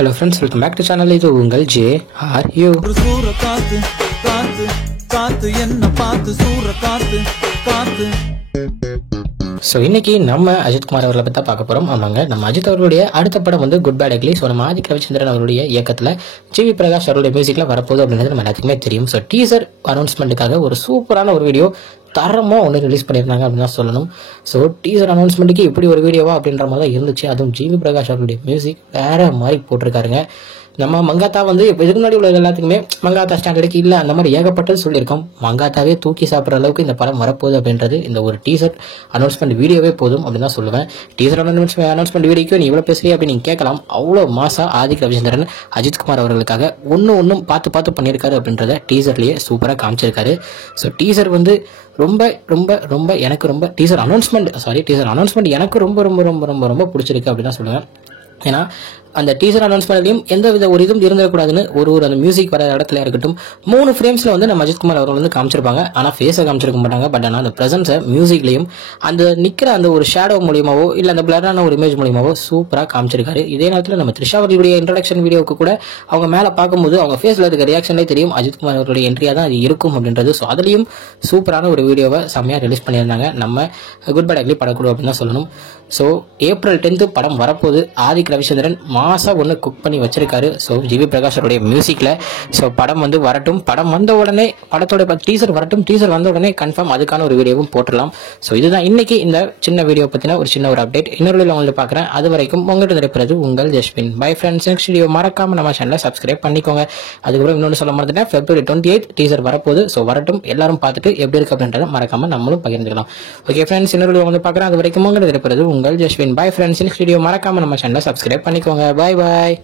Hello friends, welcome back to channel. இது உங்கள் J are you. சூற காத்து காத்து காத்து என்ன பார்த்து சூற காத்து காத்து. ஸோ இன்னைக்கு நம்ம அஜித் குமார் அவர்களை பற்றி பார்க்க போகிறோம். ஆமாங்க, நம்ம அஜித் அவர்களுடைய அடுத்த படம் வந்து குட் பேட் அக்லி. ஸோ நம்ம ஆதிக் ரவிச்சந்திரன் அவருடைய இயக்கத்தில் ஜிவி பிரகாஷ் அவருடைய மியூசிக்கில் வரப்போகுது அப்படின்றது நம்ம எல்லாத்துக்குமே தெரியும். ஸோ டீசர் அனௌன்ஸ்மெண்ட்டுக்காக ஒரு சூப்பரான ஒரு வீடியோ தரமாக ஒன்று ரிலீஸ் பண்ணியிருந்தாங்க அப்படின்னு தான் சொல்லணும். ஸோ டீசர் அனௌன்ஸ்மெண்ட்டுக்கு இப்படி ஒரு வீடியோவா அப்படின்ற மாதிரி தான் இருந்துச்சு. அதுவும் ஜிவி பிரகாஷ் அவருடைய மியூசிக் வேறு மாதிரி போட்டிருக்காருங்க. நம்ம மங்காத்தா வந்து இப்போ இதுக்கு முன்னாடி உள்ள எல்லாத்துக்குமே மங்காத்தா ஸ்டாண்டர்டுக்கு இல்லை அந்த மாதிரி ஏகப்பட்டது சொல்லியிருக்கோம். மங்காத்தாவே தூக்கி சாப்பிட்ற அளவுக்கு இந்த படம் வரப்போகுது அப்படின்றது இந்த ஒரு டீசர் அனௌன்ஸ்மெண்ட் வீடியோவே போதும் அப்படின்னு தான் சொல்லுவேன். டீசர் அனௌன்ஸ்மெண்ட் வீடியோக்கு நீ இவ்வளோ பேசுறியா அப்படின்னு நீங்கள் கேட்கலாம். அவ்வளோ மாசா ஆதிக் ரவிச்சந்திரன் அஜித் குமார் அவர்களுக்காக ஒன்றும் பார்த்து பண்ணியிருக்காரு அப்படின்றத டீசர்லேயே சூப்பராக காமிச்சிருக்காரு. ஸோ டீசர் வந்து ரொம்ப ரொம்ப ரொம்ப எனக்கு ரொம்ப டீசர் அனௌன்ஸ்மெண்ட் எனக்கு ரொம்ப ரொம்ப ரொம்ப ரொம்ப ரொம்ப பிடிச்சிருக்கு அப்படின்னு தான் சொல்லுவேன். ஏன்னா அந்த டீசர் அனௌன்ஸ்மெண்ட்லையும் எந்த வித ஒரு இதுவும் இருந்துடக்கூடாதுன்னு ஒரு அந்த மியூசிக் வர இடத்துல இருக்கட்டும் 3 ஃப்ரேம்ஸில் வந்து நம்ம அஜித் குமார் அவர்கள் வந்து காமிச்சிருப்பாங்க. ஆனால் ஃபேஸை காமிச்சிருக்க மாட்டாங்க. பட் ஆனால் அந்த ப்ரெசன்ஸை மியூசிக்லையும் அந்த நிற்கிற அந்த ஒரு ஷேடோ மூலியமாவோ இல்லை அந்த பிளரான ஒரு இமேஜ் மூலியமாவோ சூப்பராக காமிச்சிருக்காரு. இதே நேரத்தில் நம்ம த்ரிஷா அவர்களுடைய இன்ட்ரடக்ஷன் வீடியோவுக்கு கூட அவங்க மேலே பார்க்கும்போது அவங்க ஃபேஸில் இருக்க ரியாக்ஷன்லேயே தெரியும் அஜித் குமார் அவர்களுடைய என்ட்ரியாக தான் அது இருக்கும் அப்படின்றது. ஸோ அதுலேயும் சூப்பரான ஒரு வீடியோவை செம்மையாக ரிலீஸ் பண்ணியிருந்தாங்க நம்ம குட் பேட் அக்லி படக்குழு அப்படின்னு தான் சொல்லணும். ஸோ April 10 படம் வரப்போது. ஆதிக் ரவிச்சந்திரன் மாசா ஒன்று குக் பண்ணி வச்சிருக்காரு. ஸோ ஜிவி பிரகாஷருடைய மியூசிக்கில். ஸோ படம் வந்து வரட்டும். படம் வந்த உடனே படத்தோட டீசர் வரட்டும். டீசர் வந்த உடனே கன்ஃபார்ம் அதுக்கான ஒரு வீடியோவும் போட்டுடலாம். ஸோ இதுதான் இன்னைக்கு இந்த சின்ன வீடியோ பற்றின ஒரு சின்ன ஒரு அப்டேட். இன்னொரு வீடியோ உங்களுக்கு பார்க்குறேன். அது வரைக்கும் உங்கள்கிட்ட இருப்பது உங்கள் Jaswin. Bye friends. Next video மறக்காம நம்ம சேனலை சப்ஸ்கிரைப் பண்ணிக்கோங்க. அதுக்கப்புறம் இன்னொன்று சொல்ல மறந்துட்டேன், February 28 டீசர் வரப்போகுது. ஸோ வரட்டும், எல்லாரும் பார்த்துட்டு எப்படி இருக்கு அப்படின்றத மறக்காம நம்மளும் பகிர்ந்துக்கலாம். ஓகே ஃப்ரெண்ட்ஸ், இன்னொரு வீடியோ வந்து பார்க்குறேன். அது வரைக்கும் உங்கள்கிட்ட இருப்பது உங்கள் Jaswin. Bye friends. Next video மறக்காம நம்ம சேனலை சப்ஸ்கிரைப் பண்ணிக்கோங்க. பாய் பாய்.